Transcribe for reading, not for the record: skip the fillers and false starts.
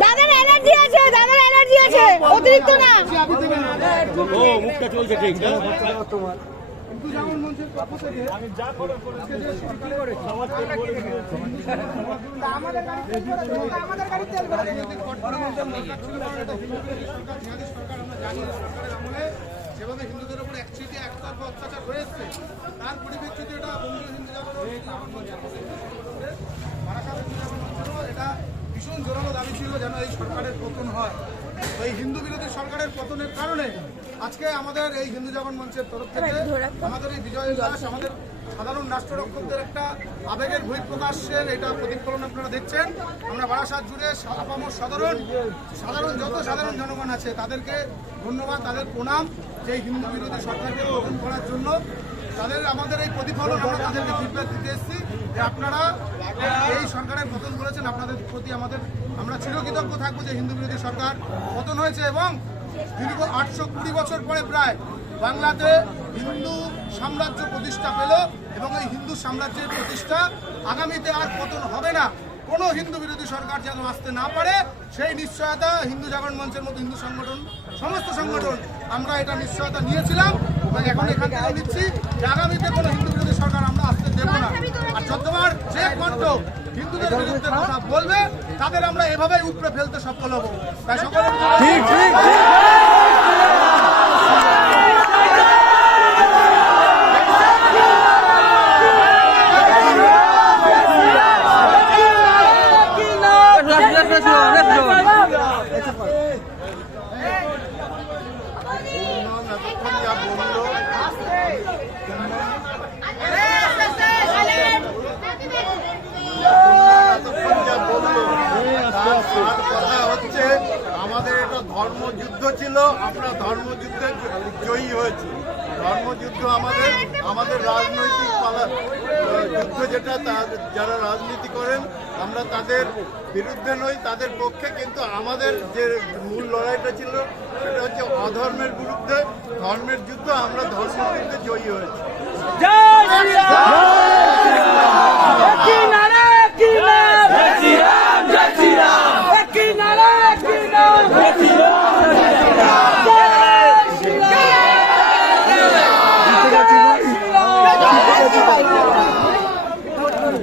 দাদার এনার্জি আছে, দাদার এনার্জি আছে, অতিরিক্ত না। ও মুখটা চলছে ঠিক না তোমার যেমন মঞ্চের পক্ষ থেকে আমি যা করে আমাদের গাড়ি তেল করে যেভাবে হিন্দুদের উপর একচেটিয়া একতরফা অত্যাচার হয়েছে তার পরিপ্রেক্ষিতে এটা বঙ্গীয় হিন্দু এটা ভীষণ জোরালো দাবি ছিল যেন এই সরকারের পতন হয়। এই হিন্দু বিরোধী সরকারের পতনের কারণে আজকে আমাদের এই হিন্দু জাগরণ মঞ্চের তরফ থেকে আমাদের এই বিজয় উল্লাস, আমাদের সাধারণ রাষ্ট্ররক্ষকদের একটা আবেগের বহিঃপ্রকাশের এটা প্রতিফলন আপনারা দেখছেন। আমরা বারাসাত জুড়ে সাধারণ যত সাধারণ জনগণ আছে তাদেরকে ধন্যবাদ, তাদের প্রণাম যে হিন্দু বিরোধী সরকারকে পতন করার জন্য আমাদের এই প্রতিফলন আমরা তাদেরকে ফিডব্যাক দিতে এসেছি যে আপনারা এই সরকারের পতন করেছেন, আপনাদের প্রতি আমরা চিরকৃতজ্ঞ থাকবো যে হিন্দু বিরোধী সরকার পতন হয়েছে এবং দীর্ঘ 820 বছর পরে প্রায় বাংলাতে হিন্দু সাম্রাজ্য প্রতিষ্ঠা পেল এবং এই হিন্দু সাম্রাজ্যের প্রতিষ্ঠা আগামীতে আর পতন হবে না। কোনো হিন্দু বিরোধী সরকার যেন আসতে না পারে সেই নিশ্চয়তা হিন্দু জাগরণ মঞ্চের মতো হিন্দু সংগঠন, সমস্ত সংগঠন আমরা এটা নিশ্চয়তা নিয়েছিলাম এবং এখন এখান থেকে নিচ্ছি যে আগামীতে কোনো হিন্দু বিরোধী সরকার আমরা আসতে দেব না। আর যতবার যে কণ্ঠ হিন্দুদের বিরুদ্ধে কথা বলবে তাদের আমরা এভাবেই উপরে ফেলতে সফল হব। তাই সকলের কথা হচ্ছে আমাদের এটা ধর্মযুদ্ধ ছিল, আমরা ধর্মযুদ্ধে জয়ী হয়েছি। ধর্মযুদ্ধ আমাদের রাজনৈতিক যুদ্ধ যেটা যারা রাজনীতি করেন আমরা তাদের বিরুদ্ধে নই, তাদের পক্ষে, কিন্তু আমাদের যে মূল লড়াইটা ছিল সেটা হচ্ছে অধর্মের বিরুদ্ধে, ধর্মের যুদ্ধ। আমরা ধর্মের যুদ্ধে জয়ী হয়েছি।